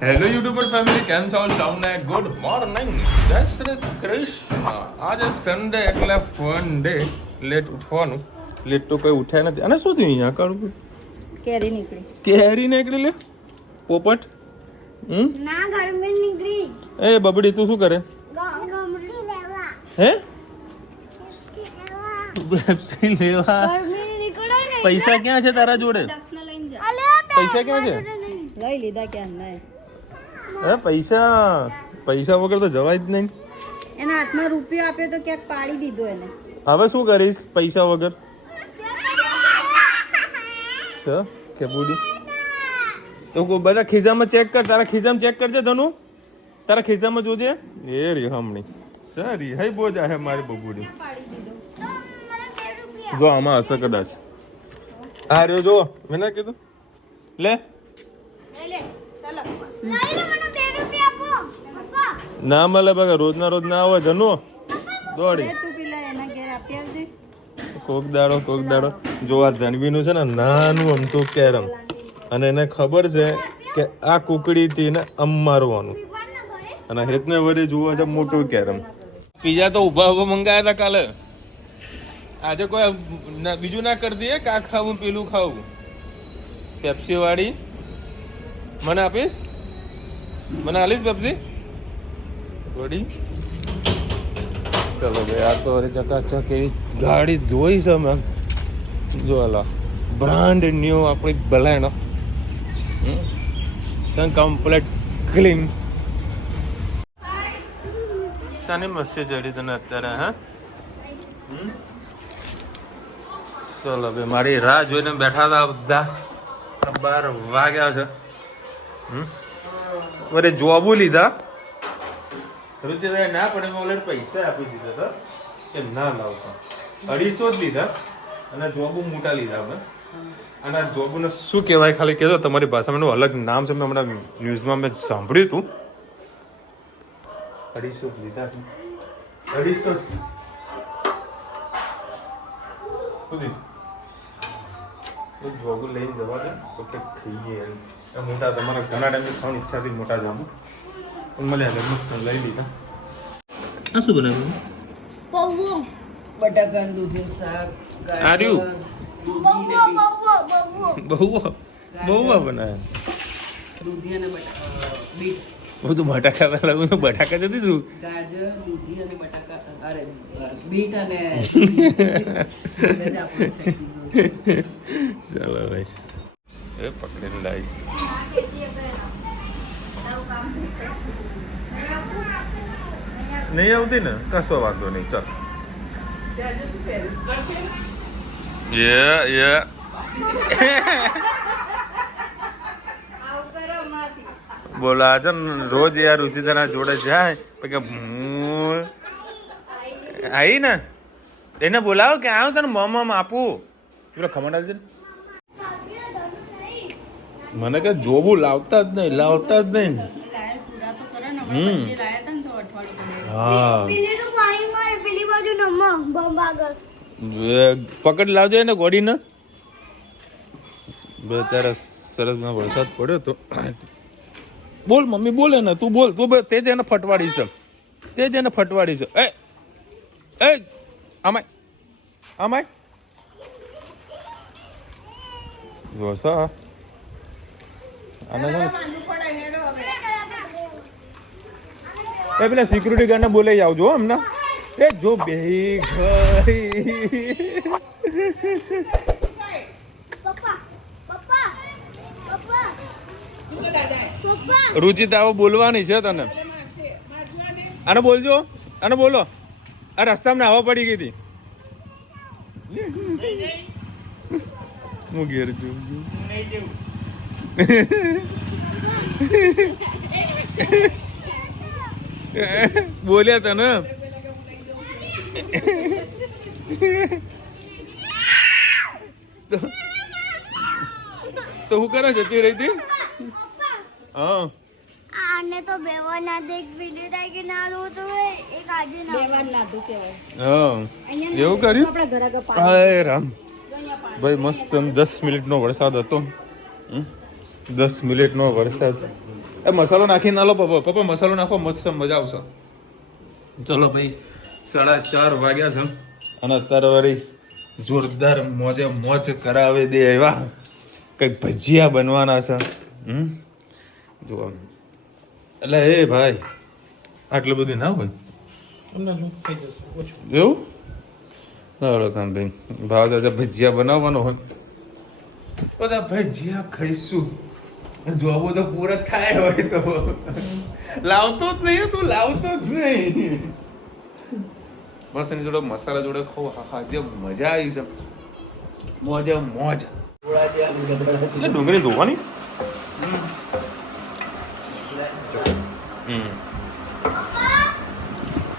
Hello YouTuber family, કેમ છો? સૌને ગુડ મોર્નિંગ, જય શ્રી કૃષ્ણ. આજે સન્ડે એટલે ફન ડે. લેટ ઉઠવાનું, લેટ તો કોઈ ઉઠ્યા નથી. અને શું થયું અહીંયા કાળું? કેરી નીકળી. કેરી નીકળી લે પોપટ. ના ગરમી નીકળી. એ બબડી તું શું કરે? ગમરી લેવા. હે પેપ્સી લેવા? ગરમી નીકળે ને. પૈસા ક્યાં છે તારા જોડે? દક્ષને લઈને જા. પૈસા ક્યાં છે? લઈ લીધા ક્યાં નહીં. હે પૈસા વગર તો જવાય જ નહીં. એના હાથમાં રૂપિયો આપ્યો તો ક્યાંક પાડી દીધો એને. હવે શું કરીશ પૈસા વગર? કે બુડી તો બધા ખિસ્સામાં ચેક કર. તારા ખિસ્સામાં ચેક કરજે ધનુ. તારા ખિસ્સામાં જોજે. એ રી હમણી સારી હઈ બોજા હે મારી બબુડી. જો આમાં હશે કદાચ. આ રહ્યો જો મેં ના કીધું. લે ના મળે બગા. રોજના રોજ ના આવે ધનુ દોડી. કોક દાડો જો આ ધનવીનું છે ને નાનું અમતું કેરમ, અને એને ખબર છે કે આ કુકડીથી ને આમ મારવાનું, અને હેતને વળી જુઓ છે મોટું કેરમ. પીઝા તો ઉભા મંગાયા હતા કાલે. આજે કોઈ બીજું ના કરી દઈએ કે આ ખાવું પેલું ખાવું. પેપ્સી વાળી મને આપીશ? મને આલીશ પેપ્સી વળી? ચલો ભાઈ, આ તો અરે ચકાચક એવી ગાડી જોઈ છે મેમ. જો અલા બ્રાન્ડ ન્યુ આપણી બલેનો કમ્પ્લેટ ક્લીન. શાની મસ્તી ચડી તને અત્યારે? હા ચલો ભાઈ, મારી રાહ જોઈને બેઠા હતા બધા. 12 વાગ્યા છે. અરે જોબુ લીધા. રુચિભાઈ ના પડે ઓલરેડી પૈસા આપી દીધા હતા કે ના લાવશો. 250 જ લીધા અને જોબુ મોટા લીધા અમે. અને આ જોબુને શું કહેવાય ખાલી કહેજો તમારી ભાષામાં. એનું અલગ નામ છે, મેં હમણાં ન્યૂઝમાં મેં સાંભળ્યું હતું. 250 લીધા. 250 સુધી જોબુ લઈને જવા દે તો કે ખાઈએ. મોટા તમારા ઘણા ટાઈમથી ખાવાની ઈચ્છા હતી મોટા જાંબુ, પણ મળ્યા મસ્ત લઈ લીધા. આ શું બનાવ્યું? પૌવો. બટાકાનું દૂધનું શાક. આર્યું બહુ બનાવ્યા. દૂધી અને બટાકા બીટ. બધું બટાકા પહેલા બટાકા જતી તું. ગાજર દૂધી અને બટાકા અરે બીટ અને ચાલો ભાઈ, એ પકડીને લાવી. નહીં આવતી ને કશો વાંધો નહીં. ચાલ બોલા છે ને રોજ યાર રુચિતાના જોડે જાય કે આવી ને એને બોલાવો કે આવ તને મમ આપું. પેલો ખમણ આવજે ને. મને કે જોબું લાવતા જ નહીં હા પકડ લાવજે ને ગોડીને. ત્યારે સરસમાં વરસાદ પડ્યો તો. બોલ મમ્મી બોલે ને તું બોલ. તું તે જ એને ફટવાડી છે. એ આમાય જો સા આને એ પેલા સિક્યુરિટી ગાર્ડને બોલાઈ આવજો હમણાં. એ જો બેહી ગઈ. રુચિતા આવો બોલવાની છે તને. આને બોલજો, આને બોલો. આ રસ્તામાં હવા પડી ગઈ હતી. હું ઘેર જોઉં બોલ્યા તને. તો હું કરે જતી રહી હતી. હા આને તો બેવા ના દેખ વિડિયો થાય કે ના લો તો એક આજે ના બેવા ના દો કહેવાય. હા એવું કર્યું. આપણા ઘર આગળ હાય રામ ભાઈ, મસ્ત 10 મિનિટનો વરસાદ હતો. 10 મિનિટનો વરસાદ એ મસાલો નાખીને ના લો પપ્પા. પપ્પા મસાલો નાખો, મસ્ત મજા આવશે. ચલો ભાઈ 4:30 વાગ્યા છે અને અત્યારે વળી જોરદાર મોજે મોજ કરાવી દે એવા કંઈક ભજીયા બનવાના છે. જો એટલે એ ભાઈ આટલું બધું ના હોય એવું બરાબર કામ ભાઈ. ભાવ દાદા ભજીયા બનાવવાનો હોય બધા ભજીયા ખાઈશું. જોબો તો પૂરા થાય હોય તો લાવતો જ નહીં, તું લાવતો જ નહીં. બસ એની જોડે મસાલા જોડે ખાવ, હા જે મજા આવી છે, મોજે મોજ. એટલે ડુંગળી ધોવાની.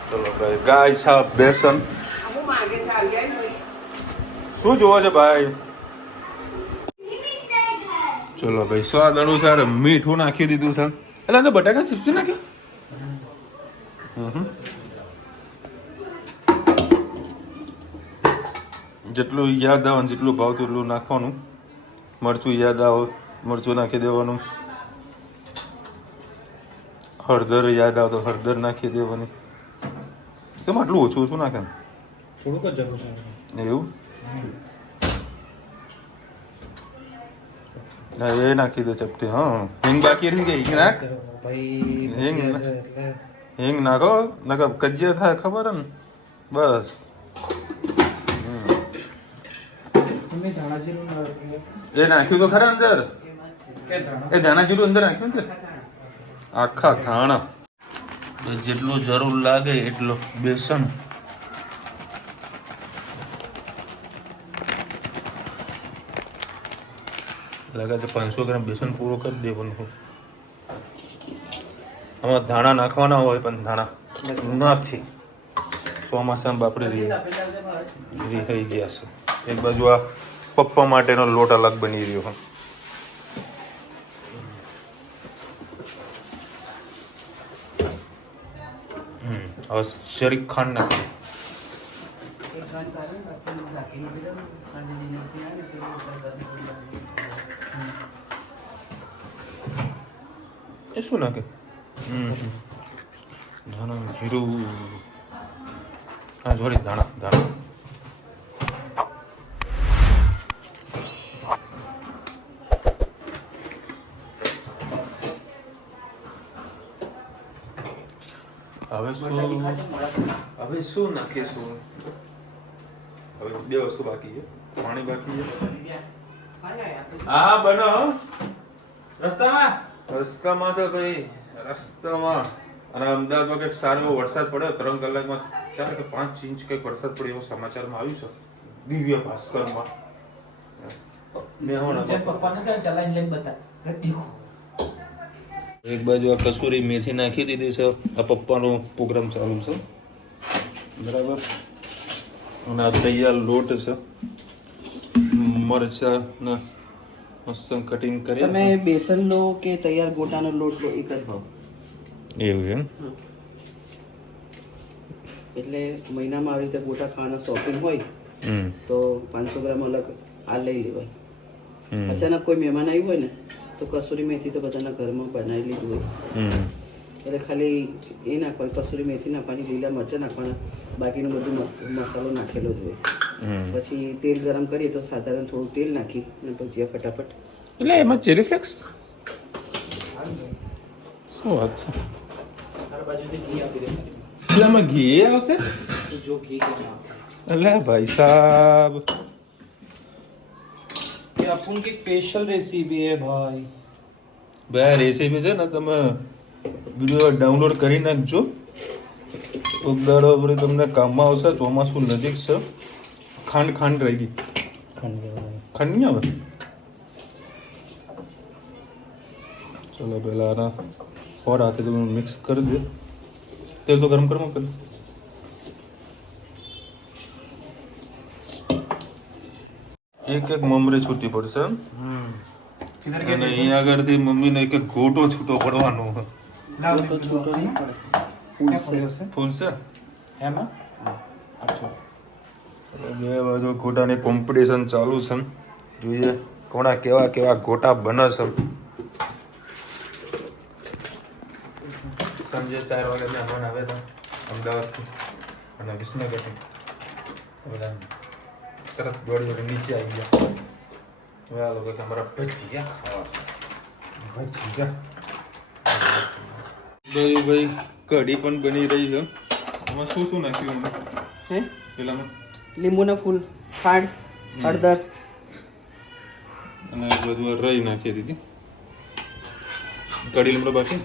ચલો ભાઈ ગાય છાપ બેસન શું જોવો છે ભાઈ? ચલો ભાઈ સ્વાદ અનુસાર મીઠું નાખી દીધું છે. એટલે અંદર બટાકા ચીપ્સ નાખ્યા. જેટલું યાદ આવે ને જેટલું ભાવતું એટલું નાખવાનું. મરચું યાદ આવે મરચું નાખી દેવાનું. હળદર યાદ આવે તો હળદર નાખી દેવાની. તેમાં આટલું ઓછું ઓછું નાખે થોડુંક જ જરૂર છે એવું. હા એ નાખી દે ચપટી. હા હિંગ બાકી રહી ગઈ. હિંગ નાખ. હિંગ નાખો નકર કજિયા થાય ખબર ને. બસ એ નાખ્યું તો ખરા અંદર. એ ધાણા જીરું અંદર નાખ્યું ને આખા ધાણા. જેટલું જરૂર લાગે એટલો બેસન. લાગે છે 500 ગ્રામ બેસન પૂરો કરી દેવાનું. આમાં ધાણા નાખવાના હોય પણ ધાણા નથી. ચોમાસામાં બાપડી રહી થઈ ગયા છે. એક બાજુ આ પપ્પા માટેનો લોટ અલગ બની રહ્યો. હવે શરીક ખાંડ નાખી. એ શું નાખે? ધાણા જીરું. હા જોડી ધાણા ધાણા. હવે શું નાખીશું? હવે બે વસ્તુ બાકી છે. પાણી બાકી છે. હા બનો રસ્તામાં છે ભાઈ. રસ્તામાં અને અમદાવાદમાં કંઈક સારો એવો વરસાદ પડ્યો. 3 કલાકમાં 4 કે 5 ઇંચ કંઈક વરસાદ પડ્યો એવું સમાચારમાં આવ્યું છે. દિવ્ય ભાસ્કરમાં. એક બાજુ આ કસૂરી મેથી નાખી દીધી છે. આ પપ્પાનો પ્રોગ્રામ ચાલુ છે બરાબર. અને આ તૈયાર લોટ છે. મરચા મસ્ત કટિંગ કરી. તમે બેસન લો કે તૈયાર ગોટાનો લોટ લો એક જ ભાવ. એવું એમ. એટલે મહિનામાં આવી રીતે ગોટા ખાવાના શોખીન હોય તો 500 ગ્રામ અલગ આ લઈ લેવાય. અચાનક કોઈ મહેમાન આવ્યું હોય ને તો કસૂરી મેથી તો બધાના ઘરમાં બનાવી લીધું હોય. એટલે ખાલી એ નાખવાનું, કસૂરી મેથી નાખવાની, લીલા મરચાં નાખવાના, બાકીનું બધું મસાલો નાખેલો જ હોય. પછી તેલ ગરમ કરીએ તો સાધારણ થોડું તેલ નાખી અને ભજીયા ફટાફટ. એટલે એમાં ચીલી ફ્લેક્સ શું વાત છે? એટલે આમાં ઘી આવશે? એટલે ભાઈ સાહેબ ये अपन की स्पेशल रेसिपी है भाई. ભાઈ રેસીપી છે ને તમે વિડીયો ડાઉનલોડ કરી નાખજો. ઉગદાડો પર તમને કામમાં આવશે. ચોમાસું નજીક છે. ખાંડ રહી ગઈ. ખાંડ નહીં આવે. ચલો પહેલા આના ફોર હાથે તમે મિક્સ કરી દે. તેલ તો ગરમ કરવા કરી. એક મમરી છૂટી પડશે. અને અહીંયા આગળથી મમ્મીને એક ઘોટો છૂટો પડવાનો. ફૂલશે એમાં બે બાજુ ઘોટાની કોમ્પિટિશન ચાલુ છે. જોઈએ કોણા કેવા કેવા ઘોટા બને છે. સાંજે 4 વાગે મહેમાન આવ્યા હતા અમદાવાદથી અને વિસનગરથી બધા તરત દોડી નીચે આવી ગયા. હવે આ લોકો કે અમારા ભજીયા ખાવા છે. ભજીયા ભાઈ કઢી પણ બની રહી છે. એમાં શું શું નાખ્યું હે પેલામાં? લીંબુના ફૂલ, ખાંડ, હળદર અને બધું રહી નાખી દીધી. કઢી લીમડો બાકી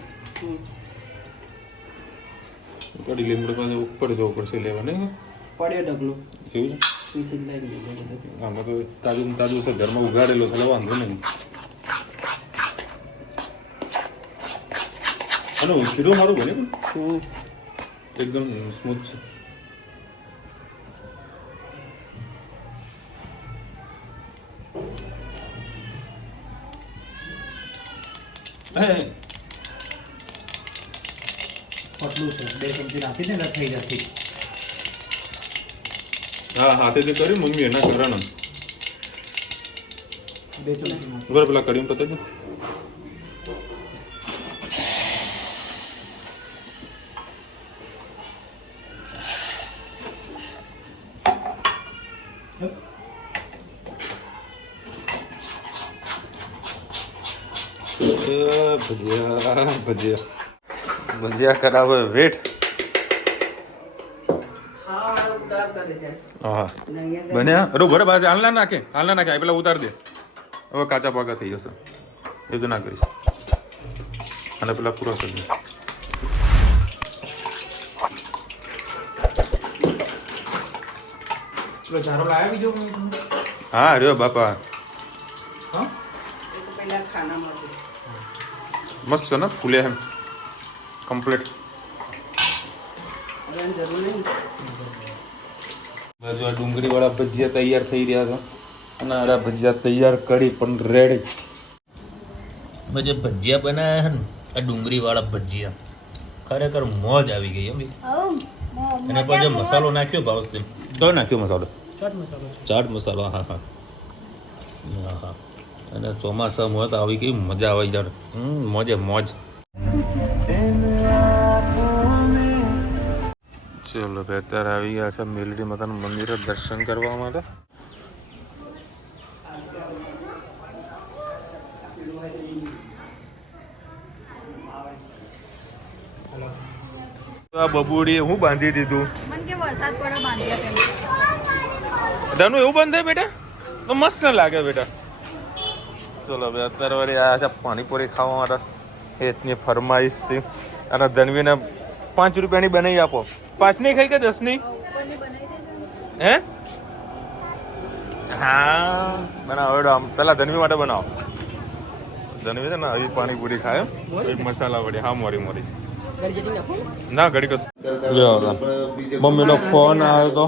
કઢી લીમડો પાસે ઉપર જવું પડશે લેવા નહીં પડ્યો ઢગલો એવું છે. નીચે જ લાવી દીધો. આમાં તો તાજું તાજું છે ઘરમાં ઉગાડેલો છે વાંધો નહીં. અને ખીરું મારું બને પણ એકદમ સ્મૂથ છે. પતલું છે 2 ચમચી નાખી દે ને થઈ જશે. હા હાથેથી કરી મમ્મી એના કરવાના 2 ચમચી બરાબર. પેલા કઢી પતા છે ભજીયા કરાવે વેટ. હા બન્યા. અરે ભરે બાજુ હાલના નાખે આ પેલા ઉતાર દે. હવે કાચા પાકા થઈ જશે એ તો ના કરીશ. અને પેલા પૂરા કરી દે. ચારો લાવ્યા બીજો હા અરે બાપા હા પહેલા ખાનામાં છે. મસ્ત છે ને ફૂલે એમ કમ્પ્લીટ. હવે જરૂર નહીં. બાજુ આ ડુંગળીવાળા ભજીયા તૈયાર થઈ રહ્યા છે અને આ ભજીયા તૈયાર કરી પણ રેડી. જે ભજીયા બનાવ્યા છે ને આ ડુંગળીવાળા ભજીયા ખરેખર મોજ આવી ગઈ એમ. એના પર જે મસાલો નાખ્યો ભાવથી કયો નાખ્યો મસાલો? ચાટ મસાલો. હા હા હા હા. અને ચોમાસામાં હોય તો આવી કઈ મજા આવે યાર. મોજે મોજ. ચલો અત્યારે આવી ગયા છે મેલડી માતાનું મંદિરે દર્શન કરવા માટે. આ બબુડી હું બાંધી દીધું. ધનુ એવું બંધ થાય બેટા તો મસ્ત લાગે બેટા. ચલો હવે અત્યારે વળી આ છે પાણીપુરી ખાવા માટે હેતની ફરમાઈશથી. અને ધનવીને 5 રૂપિયાની બનાવી આપો. 5 ની ખાઈ કે 10 ની? હે હા બનાવો આમ પેલા ધનવી માટે બનાવો. ધનવી છે ને હજી પાણીપુરી ખાય મસાલા વળી. હા મોરી મોરી ના ઘડી કશું. મમ્મીનો ફોન આવ્યો તો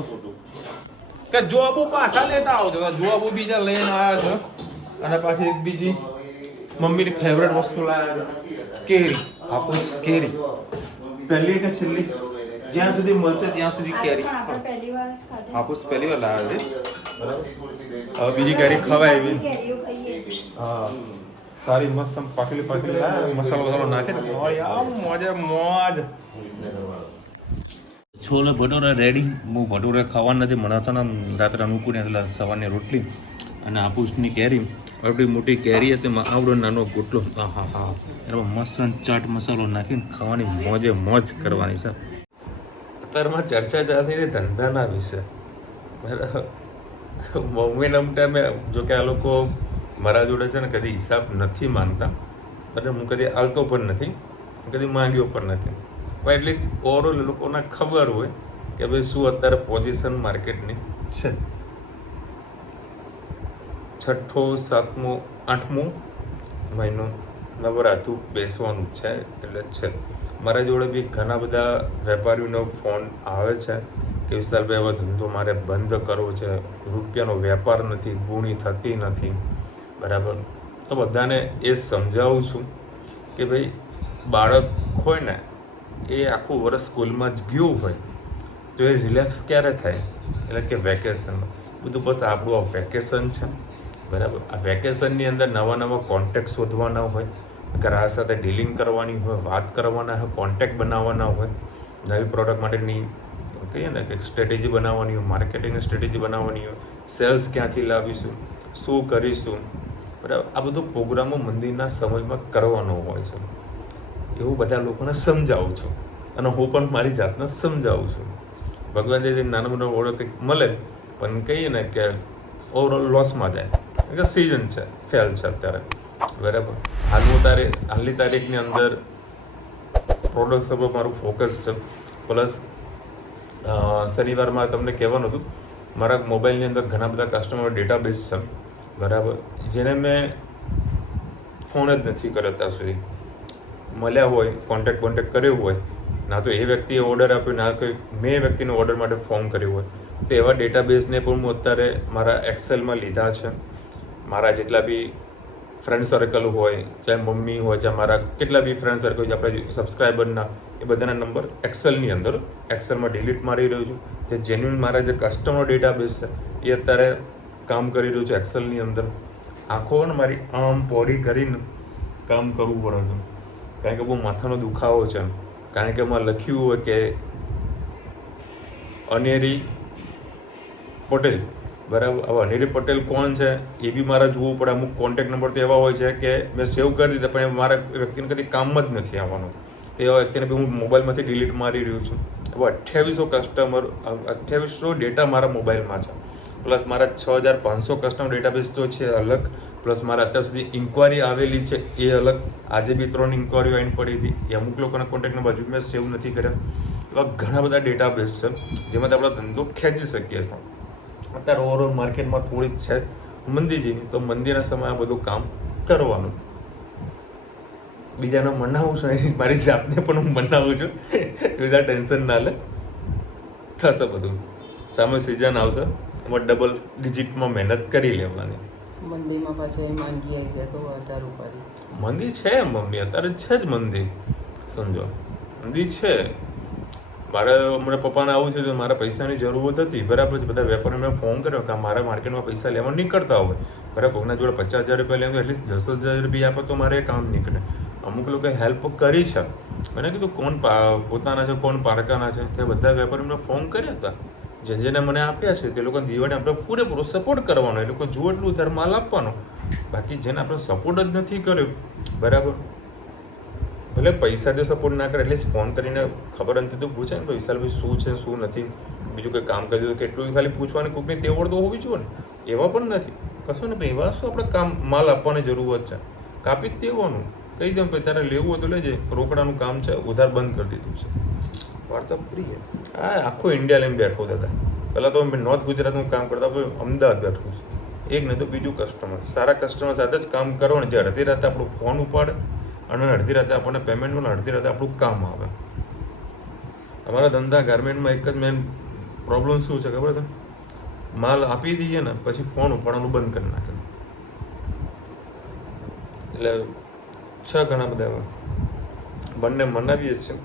કે જોબુ પાછા લેતા આવજો. જોબુ બીજા લઈને આવ્યા છે અને પાછી એક બીજી મમ્મીની ફેવરેટ વસ્તુ લાવ્યા છે કેરી. હાફૂસ કેરી પહેલી કે છેલ્લી જ્યાં સુધી મળશે ત્યાં સુધી કેરી. હાફૂસ પહેલી વાર લાવ્યા છે. હવે બીજી કેરી ખવાય એવી. હા સારી મસ્ત પાકલી પાકલી મસાલો મસાલો નાખે ને મોજે મોજ. છોલે ભટુરા રેડી. હું ભટુરા ખાવા નથી મળતા ને રાત્રે અનુકૂળ એટલે સવારની રોટલી અને હાફૂસની કેરી. આપણી મોટી કેરી હતી આવડો નાનો ગોટલો. હા હા હા એમાં મસ્ત ચાટ મસાલો નાખીને ખાવાની મોજે મોજ કરવાની છે. અત્યારમાં ચર્ચા ચાલતી હતી ધંધાના વિશે. બરાબર મમ્મીના ટાઈમે જો કે આ લોકો મારા જોડે છે ને કદી હિસાબ નથી માનતા અને હું કદી આલતો પણ નથી, કદી માંગ્યો પણ નથી. પણ એટલીસ્ટ ઓવરઓલ એ લોકોને ખબર હોય કે ભાઈ શું અત્યારે પોઝિશન માર્કેટની છે. 6ઠો 7મો 8મો મહિનો નવરાતું બેસવાનું છે એટલે છે. મારા જોડે બી ઘણા બધા વેપારીઓનો ફોન આવે છે કે વિશાલભાઈ હવે ધંધો મારે બંધ કરવો છે, રૂપિયાનો વેપાર નથી, બૂણી થતી નથી. બરાબર, તો બધાને એ સમજાવું છું કે ભાઈ બાળક હોય ને એ આખું વર્ષ સ્કૂલમાં જ ગયું હોય તો એ રિલેક્સ ક્યારે થાય? એટલે કે વેકેશનમાં. બધું બસ આપણું આ વેકેશન છે. બરાબર, આ વેકેશનની અંદર નવા નવા કોન્ટેક્ટ શોધવાના હોય, ગ્રાહક સાથે ડીલિંગ કરવાની હોય, વાત કરવાના હોય, કોન્ટેક્ટ બનાવવાના હોય, નવી પ્રોડક્ટ માટેની કહીએ ને કે સ્ટ્રેટેજી બનાવવાની હોય, માર્કેટિંગની સ્ટ્રેટેજી બનાવવાની હોય, સેલ્સ ક્યાંથી લાવીશું, શું કરીશું, બરાબર. આ બધું પ્રોગ્રામો મંદિરના સમયમાં કરવાનો હોય છે. એવું બધા લોકોને સમજાવું છું અને હું પણ મારી જાતને સમજાવું છું. ભગવાન જે નાના મોટા ઓર્ડર કંઈક મળે પણ કહીએ ને કે ઓવરઓલ લોસમાં જાય કે સિઝન છે, ફેલ છે અત્યારે, બરાબર. હાલની તારીખની અંદર પ્રોડક્ટ્સ પર મારું ફોકસ છે. પ્લસ શનિવારમાં તમને કહેવાનું હતું, મારા મોબાઈલની અંદર ઘણા બધા કસ્ટમર ડેટાબેઝ છે, બરાબર, જેને મેં ફોન જ નથી કર્યો અત્યાર સુધી. મળ્યા હોય, કોન્ટેક્ટ કર્યો હોય, ના તો એ વ્યક્તિએ ઓર્ડર આપ્યો, ના કોઈ મેં વ્યક્તિનો ઓર્ડર માટે ફોન કર્યો હોય, તો એવા ડેટાબેઝને પણ હું અત્યારે મારા એક્સેલમાં લીધા છે. મારા જેટલા બી ફ્રેન્ડ સર્કલ હોય, ચાહે મમ્મી હોય, ચાહે મારા કેટલા બી ફ્રેન્ડ સર્કલ હોય, આપણે સબસ્ક્રાઈબરના, એ બધાના નંબર એક્સેલમાં ડિલીટ મારી રહ્યો છું. જે જેન્યુઅન મારા જે કસ્ટમર ડેટાબેઝ છે એ અત્યારે કામ કરી રહ્યું છે એક્સેલની અંદર. આંખો ને મારી આમ પોડી કરીને કામ કરવું પડે છે, કારણ કે બહુ માથાનો દુખાવો છે. કારણ કે એમાં લખ્યું હોય કે અનેરી પટેલ, બરાબર. હવે અનેરી પટેલ કોણ છે એ બી મારે જોવું પડે. અમુક કોન્ટેક્ટ નંબર તો એવા હોય છે કે મેં સેવ કરી દીધા પણ મારા વ્યક્તિને કદી કામ જ નથી આવવાનું. એવા વ્યક્તિને બી હું મોબાઈલમાંથી ડિલીટ મારી રહ્યો છું. હવે 2800 ડેટા મારા મોબાઈલમાં છે. પ્લસ મારા 6500 કસ્ટમર ડેટાબેઝ તો છે અલગ. પ્લસ મારા અત્યાર સુધી ઇન્ક્વાયરી આવેલી છે એ અલગ. આજે બી 3 ઇન્ક્વાયરીઓ આવીને પડી હતી, એ અમુક લોકોના કોન્ટેક્ટની બાજુ મેં સેવ નથી કર્યા. એવા ઘણા બધા ડેટાબેઝ છે જેમાંથી આપણો ધંધો ખેંચી શકીએ છીએ. અત્યારે ઓવરઓલ માર્કેટમાં થોડીક છે મંદી જેવી, તો મંદીના સમયે આ બધું કામ કરવાનું. બીજાને મનાવું છું, મારી જાતને પણ હું મનાવું છું. બીજા ટેન્શન ના લે, થશે બધું. સામે સિઝન આવશે, એમાં ડબલ ડિજિટમાં મહેનત કરી લેવાની. મંદીમાં પાછા માંગી આવી જાય તો વધારે ઉપાડી. મંદી છે મમ્મી, અત્યારે છે જ મંદી, સમજો મંદી છે. મારે હમણાં પપ્પાને આવું છે તો મારા પૈસાની જરૂરત હતી, બરાબર છે. બધા વેપારીને મેં ફોન કર્યો કે મારા માર્કેટમાં પૈસા લેવા નીકળતા હોય, બરાબર. કોઈના જોડે 50,000 રૂપિયા લેવું એટલીસ્ટ 10,000 રૂપિયા આપે તો મારે કામ નીકળે. અમુક લોકોએ હેલ્પ કરી છે. મને કીધું કોણ પોતાના છે, કોણ પારકાના છે, તે બધા વેપારીને ફોન કર્યા હતા. જેને મને આપ્યા છે તે લોકોને દિવાળી આપણે પૂરેપૂરો સપોર્ટ કરવાનો, એ લોકો જુઓ એટલું ઉધાર માલ આપવાનો. બાકી જેને આપણે સપોર્ટ જ નથી કર્યો, બરાબર, ભલે પૈસા જો સપોર્ટ ના કરે એટલીસ્ટ ફોન કરીને ખબર અંતે તો પૂછે ને વિશાલભાઈ શું છે શું નથી, બીજું કંઈ કામ કરી દીધું કેટલું ખાલી પૂછવાની કોઈકની તેવડ તો હોવી જોઈએ ને. એવા પણ નથી કશું ને. એવા શું આપણે કામ માલ આપવાની જરૂરત છે, કાપી જ દેવાનું. કહી દઉં ભાઈ તારે લેવું હોય તો લેજે, રોકડાનું કામ છે, ઉધાર બંધ કરી દીધું છે, વાર્તા પૂરી છે. હા, આખું ઇન્ડિયા લઈને બેઠો દાદા. પહેલાં તો મેં નોર્થ ગુજરાતનું કામ કરતા હોય, અમદાવાદ બેઠું છું. એક નહીં તો બીજું કસ્ટમર, સારા કસ્ટમર સાથે જ કામ કરવાનું. જે અડધી રાતે આપણું ફોન ઉપાડે અને અડધી રાતે આપણને પેમેન્ટ મળે, અડધી રાતે આપણું કામ આવે. અમારા ધંધા ગાર્મેન્ટમાં એક જ મેન પ્રોબ્લેમ શું છે ખબર છે? માલ આપી દઈએ ને પછી ફોન ઉપાડવાનું બંધ કરી નાખે. એટલે છે ઘણા બધા બંને મનાવીએ છીએ,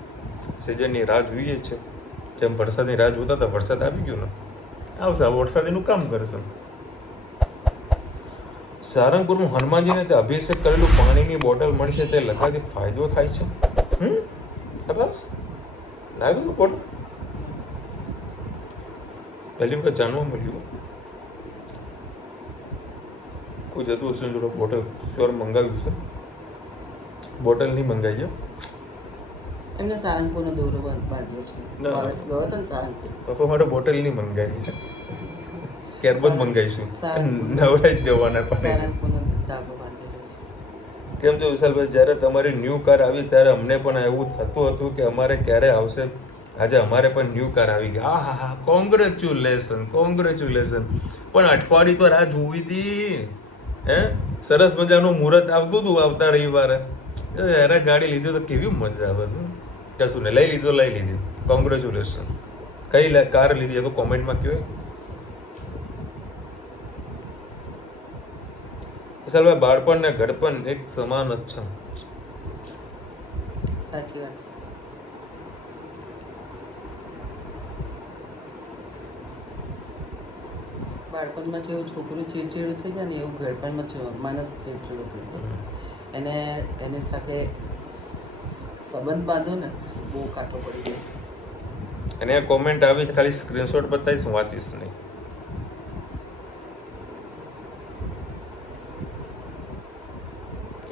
સિઝનની રાહ જોઈએ છે. જેમ વરસાદની રાહ જોતા હતા, વરસાદ આવી ગયો ને, આવશે વરસાદીનું કામ કરશે. સારંગપુરમાં હનુમાનજીને તે અભિષેક કરેલું પાણીની બોટલ મળશે, તે લગાવથી ફાયદો થાય છે. બસ લાગ્યું બોટલ પહેલી વખત જાણવા મળ્યું. કોઈ જતું હશે જોડે બોટલ શ્યોર મંગાવ્યું છે. બોટલ નહીં મંગાવી છે એમને સારંગપુરનો દોરો બાંધ્યો છે. વર્ષ ગયો હતો ને સારંગપુર. પપ્પા માટે બોટલ નહીં મંગાવી, કેરબત મંગાવીશું, નવરાઈ જ દેવાના પાણી. સારંગપુરનો ધાગો બાંધેલો છે. કેમ છે વિશાલભાઈ, જ્યારે તમારી ન્યૂ કાર આવી ત્યારે અમને પણ એવું થતું હતું કે અમારે ક્યારે આવશે. આજે અમારે પણ ન્યૂ કાર આવી ગઈ. હા હા હા, કોંગ્રેચ્યુલેશન. પણ અઠવાડિયું તો રાહ જોવી હતી. સરસ મજાનું મુહૂર્ત આવતું હતું આવતા રવિવારે. યાર ગાડી લીધી તો કેવી મજા આવે છે. કશું ને લઈ લીધી. કોંગ્રેચ્યુલેશન. કઈ કાર લીધી એ તો કોમેન્ટમાં કહો. વિશાલભાઈ, બાળપણ ને ઘડપણ એક સમાન જ છે. સાચી વાત. બાળપણમાં જેવું છોકરું ચીડચીડું થઈ જાય ને એવું ઘડપણમાં માણસ ચીડચીડું થઈ જાય. એની સાથે સંબંધ બાંધો ને બહુ કાટો પડી જાય. અને આ કોમેન્ટ આવી છે, ખાલી સ્ક્રીનશોટ બતાવીશ, હું વાંચીશ નહીં.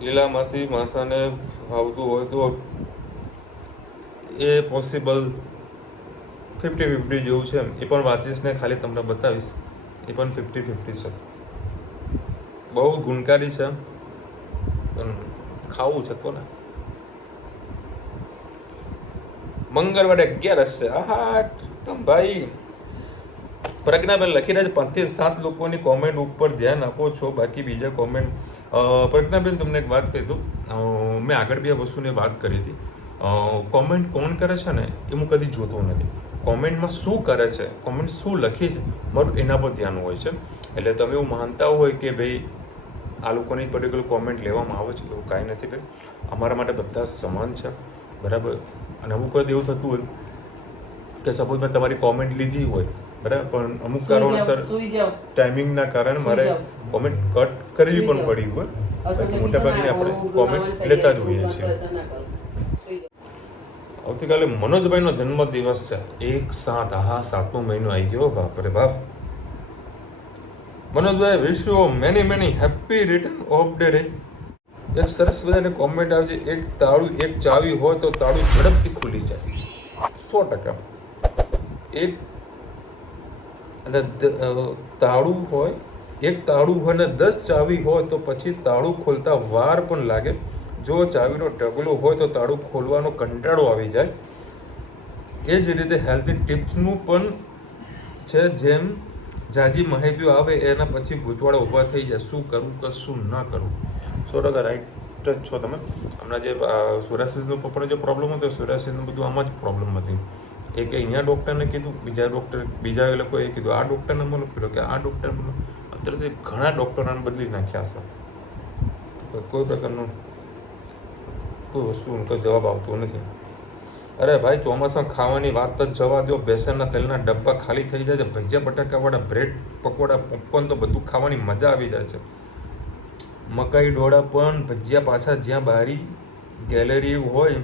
લીલા માસાને આવતું હોય તો એ પોસિબલ 50-50 જેવું છે. એ પણ વાંચીશ ને ખાલી તમને બતાવીશ. એ પણ 50-50 છે. બહુ ગુણકારી છે પણ ખાવું છે કોને. મંગળવારે 11 છે. આહા તમ ભાઈ પ્રજ્ઞાબેન લખી રહ્યા છે 5 થી 7 લોકોની કોમેન્ટ ઉપર ધ્યાન આપો છો, બાકી બીજા કોમેન્ટ. પ્રજ્ઞાબેન તમને એક વાત કહી દઉં, મેં આગળ બે વસ્તુની વાત કરી હતી. કોમેન્ટ કોણ કરે છે ને એ હું કદી જોતો નથી. કોમેન્ટમાં શું કરે છે, કોમેન્ટ શું લખી છે, મારું એના પર ધ્યાન હોય છે. એટલે તમે એવું માનતા હોય કે ભાઈ આ લોકોની પર્ટિક્યુલર કોમેન્ટ લેવામાં આવે છે, એવું કાંઈ નથી ભાઈ. અમારા માટે બધા સમાન છે, બરાબર. અને અમુક વખત એવું થતું હોય કે સપોઝ મેં તમારી કોમેન્ટ લીધી હોય, બરાબર, પણ અમુક કારણોસર ટાઈમિંગના કારણે મારે કોમેન્ટ કટ કરવી પણ પડી હોય. બાકી મોટાભાગની આપણે કોમેન્ટ લેતા જ હોઈએ છીએ. આવતીકાલે મનોજભાઈનો જન્મદિવસ છે. 1/7. હા, 7મો મહિનો આવી ગયો. બાપરે બાપ. Manojbhai, wish you many happy return of day રે. એક સરસ બધાને કોમેન્ટ આવે છે, એક તાળું એક ચાવી હોય તો તાળું ઝડપથી ખુલી જાય. 100%. એક તાળું હોય, એક તાળું હોય ને 10 ચાવી હોય તો પછી તાળું ખોલતા વાર પણ લાગે. જો ચાવીનો ઢગલો હોય તો તાળું ખોલવાનો કંટાળો આવી જાય. એ જ રીતે હેલ્થી ટિપ્સનું પણ છે. જેમ જાજી માહિતીઓ આવે એના પછી ગૂંચવાડા ઊભા થઈ જાય, શું કરવું કશું ના કરવું. 100% રાઈટ જ છો તમે. હમણાં જે સોરાસિસનો પપ્પાનો જે પ્રોબ્લેમ હતો, સોરાસિસનું બધું આમાં જ પ્રોબ્લેમ હતી. એક અહીંયા ડૉક્ટરને કીધું, બીજા લોકોએ કીધું આ ડૉક્ટરને બોલો, પેલો કે આ ડૉક્ટર બોલો. અત્યારે ઘણા ડૉક્ટરોને બદલી નાખ્યા છે. કોઈ પ્રકારનું કોઈ વસ્તુનો કોઈ જવાબ આવતો નથી. અરે ભાઈ, ચોમાસામાં ખાવાની વાત જ જવા દો. બેસનના તેલના ડબ્બા ખાલી થઈ જાય છે. ભજીયા બટાકાવાળા બ્રેડ પકોડા પોપકોર્ન તો બધું ખાવાની મજા આવી જાય છે. મકાઈ ડોળા પણ ભજીયા પાછા જ્યાં બારી ગેલેરી હોય,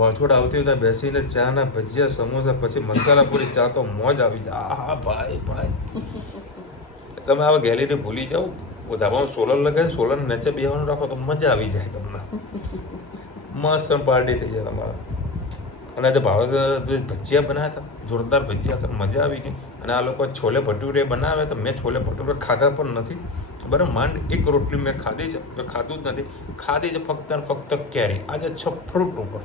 વાછોડ આવતી હોય ત્યાં બેસીને ચાના ભજીયા સમોસા પછી મસાલા પૂરી ચા તો મોજ આવી જાય. હા ભાઈ ભાઈ, તમે આવા ગેલેરી ભૂલી જાઓ, ધાબામાં સોલર લગાવી સોલર નીચે બેસવાનું રાખો તો મજા આવી જાય તમને. મસ્ત પાર્ટી થઈ જાય તમારા. અને આજે ભાવે ભજીયા બનાવ્યા હતા, જોરદાર ભજીયા હતા, મજા આવી ગઈ. અને આ લોકો છોલે ભટુરે બનાવ્યા હતા. મેં છોલે ભટુરે ખાધા પણ નથી, બરાબર. માંડ એક રોટલી મેં ખાધી છે, મેં ખાધું જ નથી. ખાધી છે ફક્ત ને ફક્ત કેરી. આજે 6 ફ્રૂટ ઉપર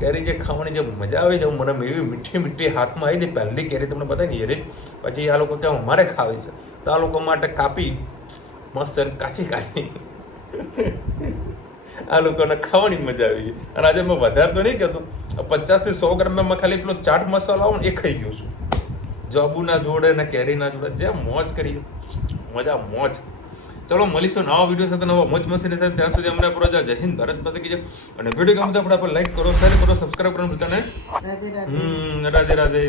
કેરી જે ખાવાની જે મજા આવે છે, મને એવી મીઠી મીઠી હાથમાં આવી હતી. પહેલી કેરી તમને બતાવી ને એ પછી આ લોકો કહેવા મારે ખાવી છે, તો આ લોકો માટે કાપી મસ્ત કાચી કાચી આ લોકોને ખાવાની મજા આવી ગઈ. અને આજે મેં વધારે તો નહીં કહેતો, 50 થી 100 ગ્રામ મેં ખાલી પેલો ચાટ મસાલો આવો ને એ ખાઈ ગયો છું. જાંબુના જોડે ને કેરીના જોડે જે મોજ કરી, મજા મોજ. ચલો મળીશું નવા વિડીયો સાથે, નવા મોજ મસ્તી સાથે. ત્યાં સુધી અમને પૂરો જય હિન્દ, ભારત માતા કી જય. અને વિડીયો ગમે તો આપણે લાઈક કરો, શેર કરો, સબસ્ક્રાઈબ કરો. રાધે રાધે.